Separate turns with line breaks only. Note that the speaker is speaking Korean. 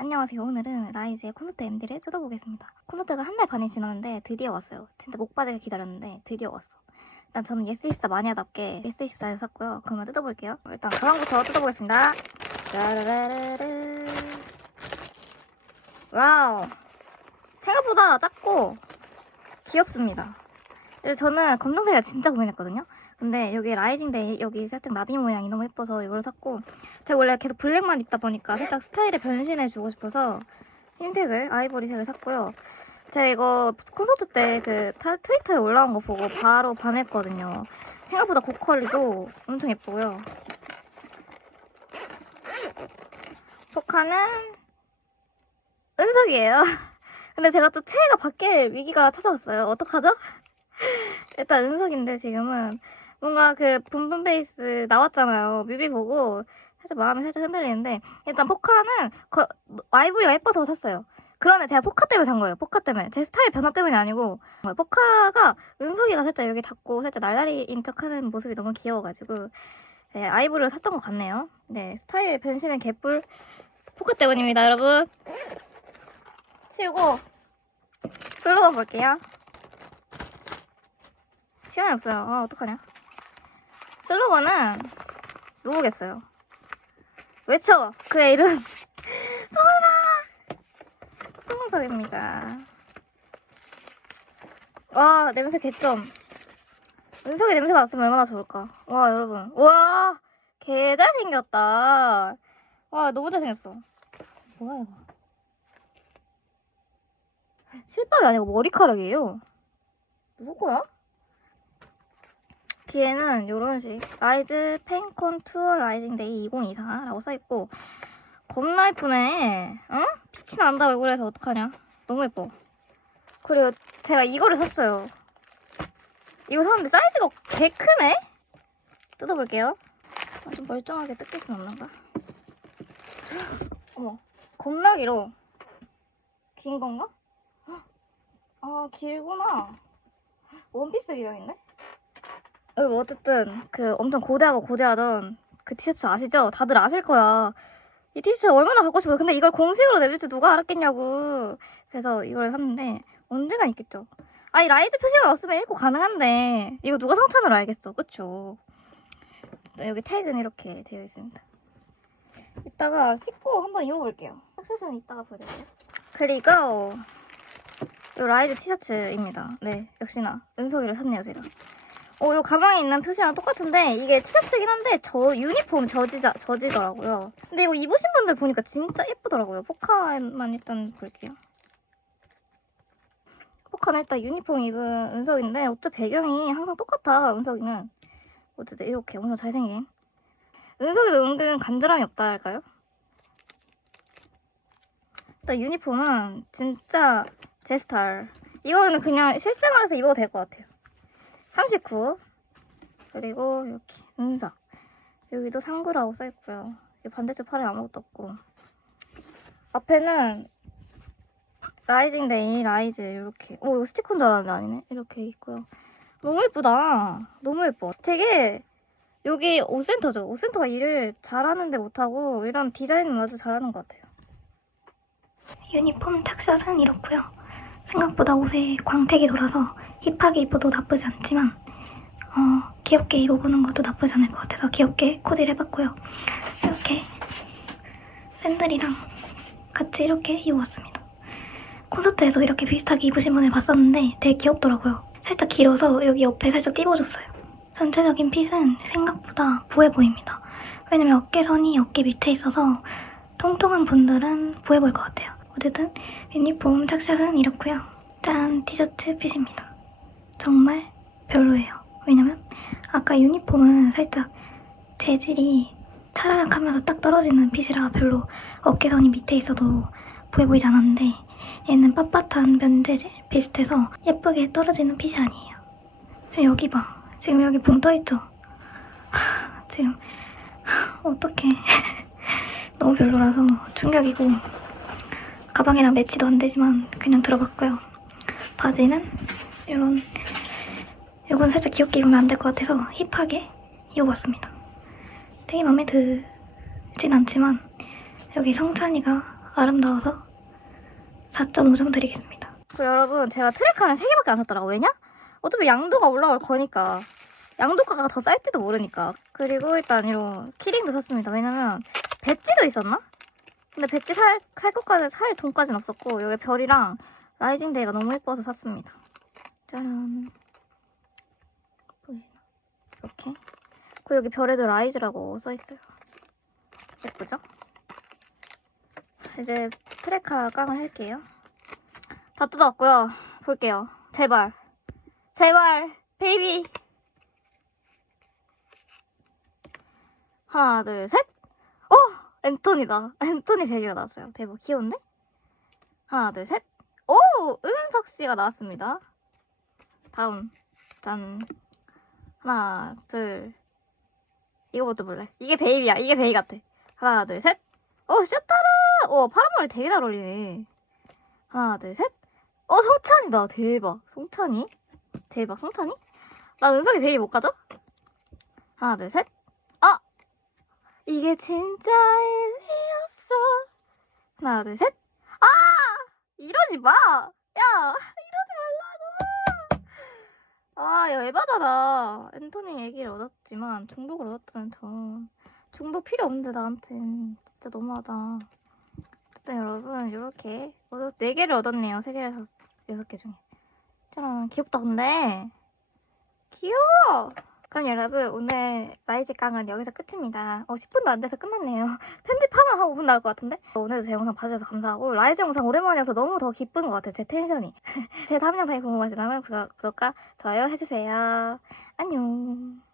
안녕하세요. 오늘은 라이즈의 콘서트 MD를 뜯어보겠습니다. 콘서트가 한 달 반이 지났는데 드디어 왔어요. 진짜 목 빠지게 기다렸는데 드디어 왔어. 일단 저는 예스24 마니아답게 예스24에서 샀고요. 그러면 뜯어볼게요. 일단 가방부터 뜯어보겠습니다. 짜라라라르. 와우. 생각보다 작고 귀엽습니다. 저는 검정색을 진짜 고민했거든요. 근데 여기 라이징데이 여기 살짝 나비 모양이 너무 예뻐서 이걸 샀고 제가 원래 계속 블랙만 입다 보니까 살짝 스타일을 변신해주고 싶어서 흰색을 아이보리색을 샀고요. 제가 이거 콘서트 때 그 트위터에 올라온 거 보고 바로 반했거든요. 생각보다 고퀄리도 엄청 예쁘고요. 포카는 은석이에요. 근데 제가 또 최애가 바뀔 위기가 찾아왔어요. 어떡하죠? 일단 은석인데 지금은 뭔가 그 붐붐 베이스 나왔잖아요. 뮤비 보고 살짝 마음이 살짝 흔들리는데 일단 포카는 거, 아이보리가 예뻐서 샀어요. 그러네 제가 포카 때문에 산 거예요. 포카 때문에 제 스타일 변화 때문이 아니고 포카가 은석이가 살짝 여기 닿고 살짝 날라리인 척하는 모습이 너무 귀여워가지고 네, 아이보리를 샀던 것 같네요. 네 스타일 변신은 개뿔 포카 때문입니다, 여러분. 치우고 슬로건 볼게요. 시간이 없어요. 아 어떡하냐. 슬로건은 누구겠어요? 외쳐 그의 이름 송은석 송은석입니다. 와 냄새 개점. 은석이 냄새가 났으면 얼마나 좋을까. 와 여러분 와 개 잘생겼다. 와 너무 잘생겼어. 뭐야 이거? 실밥이 아니고 머리카락이에요. 누구 거야? 뒤에는 이런 식 라이즈 펜콘 투어 라이징 데이 2024라고 써있고 겁나 예쁘네. 응? 빛이 난다 얼굴에서. 어떡하냐? 너무 예뻐. 그리고 제가 이거를 샀어요. 이거 샀는데 사이즈가 개 크네? 뜯어볼게요. 아, 좀 멀쩡하게 뜯길 순 없는가 어머 겁나 길어. 긴 건가? 아 길구나. 원피스 기장인데? 여러분 어쨌든 그 엄청 고대하고 고대하던 그 티셔츠 아시죠? 다들 아실 거야. 이 티셔츠 얼마나 갖고 싶어요. 근데 이걸 공식으로 내릴 줄 누가 알았겠냐고. 그래서 이걸 샀는데 언젠간 있겠죠. 아니 라이즈 표시만 없으면 읽고 가능한데 이거 누가 성찬으로 알겠어. 그쵸? 네, 여기 태그는 이렇게 되어 있습니다. 이따가 씻고 한번 입어볼게요. 액세서는 이따가 보여드릴게요. 그리고 이 라이즈 티셔츠입니다. 네, 역시나 은석이를 샀네요, 제가. 어, 이 가방에 있는 표시랑 똑같은데 이게 티셔츠긴 한데 저 유니폼 저지자, 저지더라고요. 근데 이거 입으신 분들 보니까 진짜 예쁘더라고요. 포카만 일단 볼게요. 포카는 일단 유니폼 입은 은석인데 옷도 배경이 항상 똑같아, 은석이는. 어쨌든 이렇게 엄청 잘생긴. 은석이도 은근 간절함이 없다 할까요? 일단 유니폼은 진짜 제 스타일. 이거는 그냥 실생활에서 입어도 될 것 같아요. 39 그리고 이렇게 은석 여기도 상구라고 써있고요. 이 반대쪽 팔에 아무것도 없고. 앞에는 라이징 데이 라이즈 이렇게. 오 이거 스티커인 줄 알았는데 아니네. 이렇게 있고요. 너무 예쁘다. 너무 예뻐. 되게 여기 옷센터죠. 옷센터가 일을 잘하는데 못하고 이런 디자인은 아주 잘하는 것 같아요. 유니폼 착샷은 이렇고요 생각보다 옷에 광택이 돌아서 힙하게 입어도 나쁘지 않지만 어, 귀엽게 입어보는 것도 나쁘지 않을 것 같아서 귀엽게 코디를 해봤고요. 이렇게 샌들이랑 같이 이렇게 입어봤습니다. 콘서트에서 이렇게 비슷하게 입으신 분을 봤었는데 되게 귀엽더라고요. 살짝 길어서 여기 옆에 살짝 찝어줬어요. 전체적인 핏은 생각보다 부해 보입니다. 왜냐면 어깨선이 어깨 밑에 있어서 통통한 분들은 부해 보일 것 같아요. 어쨌든 유니폼 착샷은 이렇고요. 짠 티셔츠 핏입니다. 정말 별로예요. 왜냐면 아까 유니폼은 살짝 재질이 차라락 하면서 딱 떨어지는 핏이라 별로 어깨선이 밑에 있어도 부해 보이지 않았는데 얘는 빳빳한 면 재질 비슷해서 예쁘게 떨어지는 핏이 아니에요. 지금 여기 봐. 지금 여기 붕 떠있죠? 하, 지금 어떡해. 너무 별로라서 충격이고 가방이랑 매치도 안 되지만 그냥 들어봤고요. 바지는 이런 이건 살짝 귀엽게 입으면 안 될 것 같아서 힙하게 입어봤습니다. 되게 마음에 들진 않지만 여기 성찬이가 아름다워서 4.5점 드리겠습니다. 그 여러분 제가 트랙하는 3개밖에 안 샀더라고. 왜냐? 어차피 양도가 올라올 거니까. 양도가가 더 쌀지도 모르니까. 그리고 일단 이런 키링도 샀습니다. 왜냐면 배지도 있었나? 근데 배지 살, 살 것까지 살 돈까지는 없었고 여기 별이랑 라이징 데이가 너무 예뻐서 샀습니다. 짜란. 보이시나? 이렇게. 그리고 여기 별에도 라이즈라고 써있어요. 예쁘죠? 이제 트레카 깡을 할게요. 다 뜯어왔고요. 볼게요. 제발. 제발. 베이비. 하나, 둘, 셋. 어! 앤토니다. 앤토니 베이비가 나왔어요. 대박. 귀여운데? 하나, 둘, 셋. 오! 은석 씨가 나왔습니다. 다음. 짠. 하나, 둘. 이거부터 볼래? 이게 베이비야. 이게 베이 같아. 하나, 둘, 셋. 어, 슈타라! 어, 파란 머리 되게 잘 어울리네. 하나, 둘, 셋. 어, 성찬이다. 대박. 성찬이? 대박, 성찬이? 나 은석이 베이 못 가져? 하나, 둘, 셋. 아! 이게 진짜일 리 없어. 하나, 둘, 셋. 아! 이러지 마! 야! 이러지 말라고! 아, 야, 에바잖아. 앤토니 얘기를 얻었지만 중복을 얻었다는 점. 중복 필요 없는데 나한텐 진짜 너무하다. 어쨌든 여러분 이렇게 네 개를 얻었네요. 세 개를 여섯 개 중에. 짜란 귀엽다 근데 귀여워. 그럼 여러분 오늘 나이지 깡은 여기서 끝입니다. 어 10분도 안 돼서 끝났네요. 편집하면 한 5분 나올 것 같은데? 어, 오늘도 제 영상 봐주셔서 감사하고 라이즈 영상 오랜만이어서 너무 더 기쁜 것 같아요. 제 텐션이. 제 다음 영상이 궁금하시다면 구독- 구독과 좋아요 해주세요. 안녕.